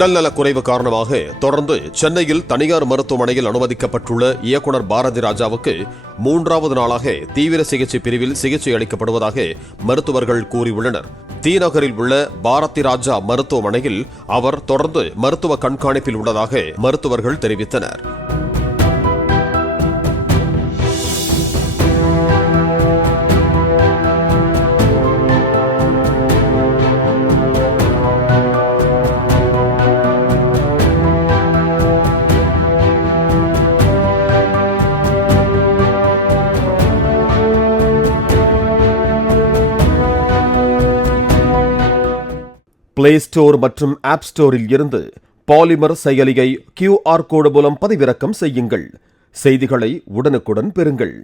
உடல்நலக் குறைவு காரணமாக தொடர்ந்து சென்னையில் தனியார் மருத்துவமனையில் அனுமதிக்கப்பட்டுள்ள இயக்குநர் பாரதி ராஜாவுக்கு 3வது நாளாக தீவிர சிகிச்சை பிரிவில் சிகிச்சை அளிக்கப்படுவதாக மருத்துவர்கள் கூறியுள்ளனர். தீநகரில் உள்ள பாரதி ராஜா மருத்துவமனையில் அவர் தொடர்ந்து மருத்துவ கண்காணிப்பில் உள்ளதாக மருத்துவர்கள் தெரிவித்தனர். பிளே ஸ்டோர் மற்றும் ஆப் ஸ்டோரில் இருந்து பாலிமர் செயலியை QR கோடு மூலம் பதிவிறக்கம் செய்யுங்கள். செய்திகளை உடனுக்குடன் பெறுங்கள்.